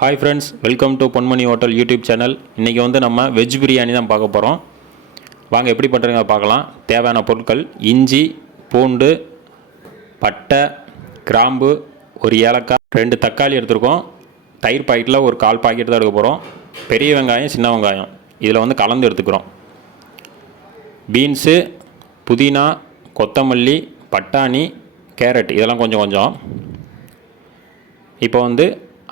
Hi friends, welcome to Ponmani hotel YouTube channel. இன்றைக்கி வந்து நம்ம வெஜ் பிரியாணி தான் பார்க்க போகிறோம். வாங்க எப்படி பண்ணுறதுங்க பார்க்கலாம். தேவையான பொருட்கள்: இஞ்சி, பூண்டு, பட்டை, கிராம்பு, ஒரு ஏலக்காய், 2 தக்காளி எடுத்துருக்கோம். தயிர் பாக்கெட்டில் ஒரு 1/4 பாக்கெட் தான் எடுக்க போகிறோம். பெரிய வெங்காயம், சின்ன வெங்காயம் இதில் வந்து கலந்து எடுத்துக்கிறோம். பீன்ஸு, புதினா, கொத்தமல்லி, பட்டாணி, கேரட் இதெல்லாம் கொஞ்சம் கொஞ்சம். இப்போ வந்து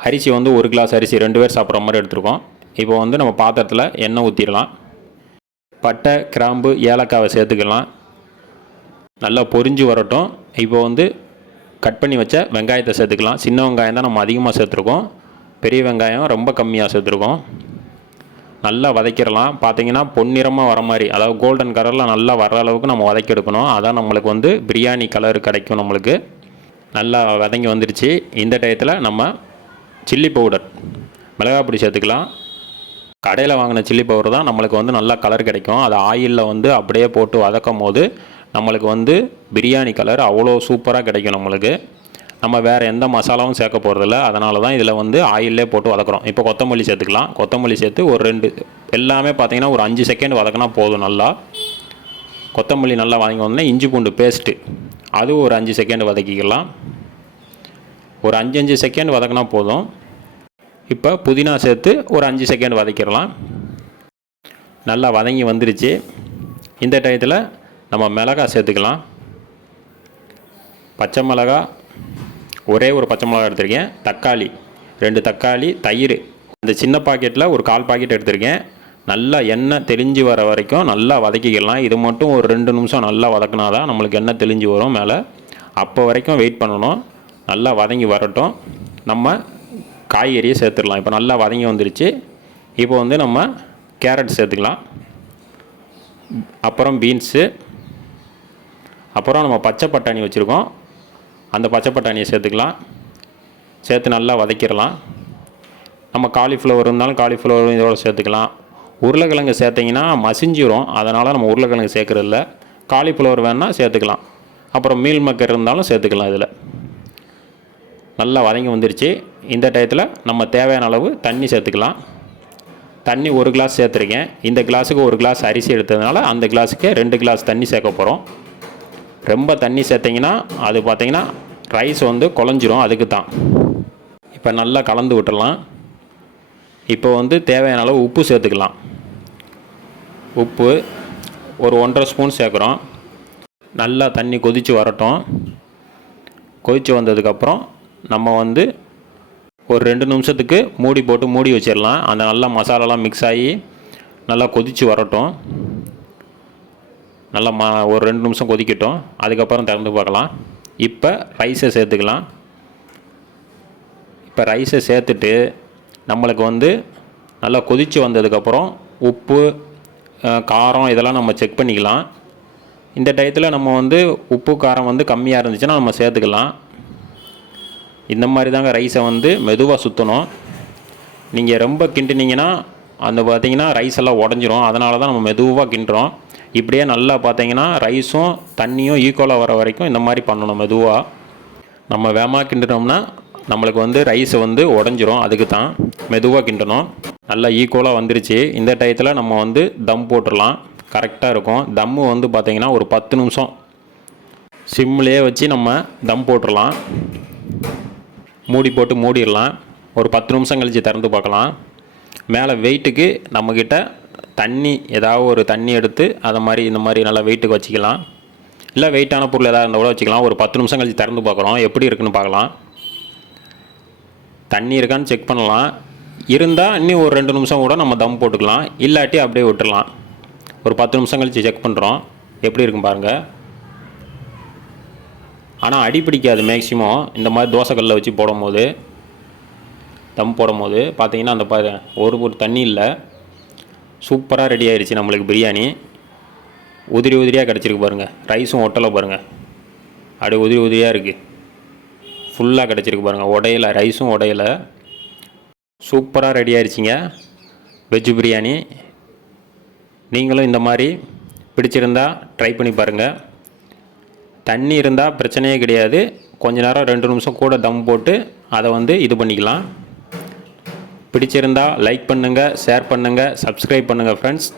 அரிசி வந்து 1 கிளாஸ் அரிசி 2 பேர் சாப்பிட்ற மாதிரி எடுத்துருக்கோம். இப்போ வந்து நம்ம பாத்திரத்தில் எண்ணெய் ஊற்றிடலாம். பட்டை, கிராம்பு, ஏலக்காவை சேர்த்துக்கலாம். நல்லா பொரிஞ்சு வரட்டும். இப்போ வந்து கட் பண்ணி வச்ச வெங்காயத்தை சேர்த்துக்கலாம். சின்ன வெங்காயம் தான் நம்ம அதிகமாக சேர்த்துருக்கோம், பெரிய வெங்காயம் ரொம்ப கம்மியாக சேர்த்துருக்கோம். நல்லா வதக்கிடலாம். பார்த்தீங்கன்னா பொன்னிறமாக வர மாதிரி, அதாவது கோல்டன் கலரில் நல்லா வர அளவுக்கு நம்ம வதக்கி எடுக்கணும். அதான் நம்மளுக்கு வந்து பிரியாணி கலர் கிடைக்கும். நம்மளுக்கு நல்லா வதங்கி வந்துடுச்சு. இந்த டயத்தில் நம்ம சில்லி பவுடர், மிளகாய் பொடி சேர்த்துக்கலாம். கடையில் வாங்கின சில்லி பவுடர் தான் நம்மளுக்கு வந்து நல்லா கலர் கிடைக்கும். அதை ஆயிலில் வந்து அப்படியே போட்டு வதக்கும் போது நம்மளுக்கு வந்து பிரியாணி கலர் அவ்வளோ சூப்பராக கிடைக்கும். நம்மளுக்கு நம்ம வேறு எந்த மசாலாவும் சேர்க்க போகிறதில்ல. அதனால தான் இதில் வந்து ஆயிலே போட்டு வதக்குறோம். இப்போ கொத்தமல்லி சேர்த்துக்கலாம். கொத்தமல்லி சேர்த்து ஒரு 2 எல்லாமே பார்த்திங்கன்னா ஒரு 5 செகண்ட் வதக்கினா போதும். நல்லா கொத்தமல்லி நல்லா வதங்கி வந்தோடனே இஞ்சி பூண்டு பேஸ்ட்டு அது ஒரு 5 செகண்ட் வதக்கிக்கலாம். ஒரு 5 செகண்ட் வதக்கினா போதும். இப்போ புதினா சேர்த்து ஒரு 5 செகண்ட் வதக்கிடலாம். நல்லா வதங்கி வந்துருச்சு. இந்த டயத்தில் நம்ம மிளகாய் சேர்த்துக்கலாம். பச்சை மிளகா ஒரே ஒரு பச்சை மிளகா எடுத்திருக்கேன். தக்காளி 2 தக்காளி, தயிர் அந்த சின்ன பாக்கெட்டில் ஒரு 1/4 பாக்கெட் எடுத்திருக்கேன். நல்லா எண்ணெய் தெளிஞ்சு வர வரைக்கும் நல்லா வதக்கிக்கலாம். இது மட்டும் ஒரு 2 நிமிஷம் நல்லா வதக்கினா தான் நம்மளுக்கு எண்ணெய் தெளிஞ்சு வரும் மேலே. அப்போ வரைக்கும் வெயிட் பண்ணணும். நல்லா வதங்கி வரட்டும். நம்ம காய்கறியை சேர்த்துடலாம். இப்போ நல்லா வதங்கி வந்துருச்சு. இப்போ வந்து நம்ம கேரட் சேர்த்துக்கலாம். அப்புறம் பீன்ஸு, அப்புறம் நம்ம பச்சை பட்டாணி வச்சுருக்கோம். அந்த பச்சை பட்டாணியை சேர்த்துக்கலாம். சேர்த்து நல்லா வதக்கிடலாம். நம்ம காலிஃப்ளவர் இருந்தாலும் காலிஃப்ளவர் இதோட சேர்த்துக்கலாம். உருளைக்கிழங்கு சேர்த்திங்கன்னா மசிஞ்சிரும். அதனால் நம்ம உருளைக்கிழங்கு சேர்க்குறதில்ல. காலிஃப்ளவர் வேணால் சேர்த்துக்கலாம். அப்புறம் மீல் மக்கர் இருந்தாலும் சேர்த்துக்கலாம். இதில் நல்லா வதங்கி வந்துருச்சு. இந்த டயத்தில் நம்ம தேவையான அளவு தண்ணி சேர்த்துக்கலாம். தண்ணி 1 கிளாஸ் சேர்த்துருக்கேன். இந்த கிளாஸுக்கு 1 கிளாஸ் அரிசி எடுத்ததுனால அந்த கிளாஸுக்கு 2 கிளாஸ் தண்ணி சேர்க்க போகிறோம். ரொம்ப தண்ணி சேர்த்திங்கன்னா அது பார்த்திங்கன்னா ரைஸ் வந்து குழஞ்சிரும். அதுக்கு தான் இப்போ நல்லா கலந்து விட்டுடலாம். இப்போ வந்து தேவையான அளவு உப்பு சேர்த்துக்கலாம். உப்பு ஒரு 1.5 ஸ்பூன் சேர்க்குறோம். நல்லா தண்ணி கொதித்து வரட்டும். கொதித்து வந்ததுக்கப்புறம் நம்ம வந்து ஒரு 2 நிமிஷத்துக்கு மூடி போட்டு மூடி வச்சிடலாம். அந்த நல்லா மசாலாலாம் மிக்ஸ் ஆகி நல்லா கொதித்து வரட்டும். நல்லா ஒரு 2 நிமிஷம் கொதிக்கட்டும். அதுக்கப்புறம் திறந்து பார்க்கலாம். இப்போ ரைஸை சேர்த்துக்கலாம். இப்போ ரைஸை சேர்த்துட்டு நம்மளுக்கு வந்து நல்லா கொதித்து வந்ததுக்கப்புறம் உப்பு, காரம் இதெல்லாம் நம்ம செக் பண்ணிக்கலாம். இந்த டயத்தில் நம்ம வந்து உப்பு காரம் வந்து கம்மியாக இருந்துச்சுன்னா நம்ம சேர்த்துக்கலாம். இந்த மாதிரி தாங்க ரைஸை வந்து மெதுவாக சுற்றணும். நீங்கள் ரொம்ப கிண்டினீங்கன்னா அந்த பார்த்திங்கன்னா ரைஸ் எல்லாம் உடஞ்சிரும். அதனால தான் நம்ம மெதுவாக கிண்டுறோம். இப்படியே நல்லா பார்த்திங்கன்னா ரைஸும் தண்ணியும் ஈக்குவலாக வர வரைக்கும் இந்த மாதிரி பண்ணணும் மெதுவாக. நம்ம வேகமாக கிண்டினோம்னா நம்மளுக்கு வந்து ரைஸை வந்து உடஞ்சிரும். அதுக்கு தான் மெதுவாக கிண்டணும். நல்லா ஈக்குவலாக வந்துருச்சு. இந்த டயத்தில் நம்ம வந்து தம் போட்டுடலாம். கரெக்டாக இருக்கும். தம்மு வந்து பார்த்திங்கன்னா ஒரு 10 நிமிஷம் சிம்லேயே வச்சு நம்ம தம் போட்டுடலாம். மூடி போட்டு மூடிடலாம். ஒரு 10 நிமிஷம் கழித்து திறந்து பார்க்கலாம். மேலே வெயிட்டுக்கு நம்மக்கிட்ட தண்ணி ஏதாவது ஒரு தண்ணி எடுத்து அதை மாதிரி இந்த மாதிரி நல்லா வெயிட்டுக்கு வச்சுக்கலாம். இல்லை வெயிட்டான பொருள் ஏதாவது இருந்தால் கூட வச்சுக்கலாம். ஒரு 10 நிமிஷம் கழித்து திறந்து பார்க்குறோம். எப்படி இருக்குன்னு பார்க்கலாம். தண்ணி இருக்கான்னு செக் பண்ணலாம். இருந்தால் இன்னும் ஒரு 2 நிமிஷம் கூட நம்ம தம் போட்டுக்கலாம். இல்லாட்டி அப்படியே விட்டுடலாம். ஒரு 10 நிமிஷம் கழித்து செக் பண்ணுறோம். எப்படி இருக்குன்னு பாருங்கள். ஆனால் அடி பிடிக்காது. மேக்ஸிமம் இந்த மாதிரி தோசைக்கல்லில் வச்சு போடும்போது, தம் போடும்போது பார்த்திங்கன்னா அந்த ஒரு தண்ணி இல்லை. சூப்பராக ரெடி ஆயிடுச்சு நம்மளுக்கு பிரியாணி. உதிரி உதிரியாக கிடச்சிருக்கு பாருங்கள். ரைஸும் ஒட்டலை பாருங்கள். அப்படியே உதிரி உதிரியாக இருக்குது. ஃபுல்லாக கிடச்சிருக்கு பாருங்கள். உடையலை, ரைஸும் உடையலை. சூப்பராக ரெடி ஆயிடுச்சிங்க வெஜ் பிரியாணி. நீங்களும் இந்த மாதிரி பிடிச்சிருந்தா ட்ரை பண்ணி பாருங்கள். தண்ணி இருந்தால் பிரச்சனையே கிடையாது. கொஞ்ச நேரம் 2 நிமிஷம் கூட தம் போட்டு அதை வந்து இது பண்ணிக்கலாம். பிடிச்சிருந்தா லைக் பண்ணுங்கள், ஷேர் பண்ணுங்கள், சப்ஸ்கிரைப் பண்ணுங்கள் ஃப்ரெண்ட்ஸ்.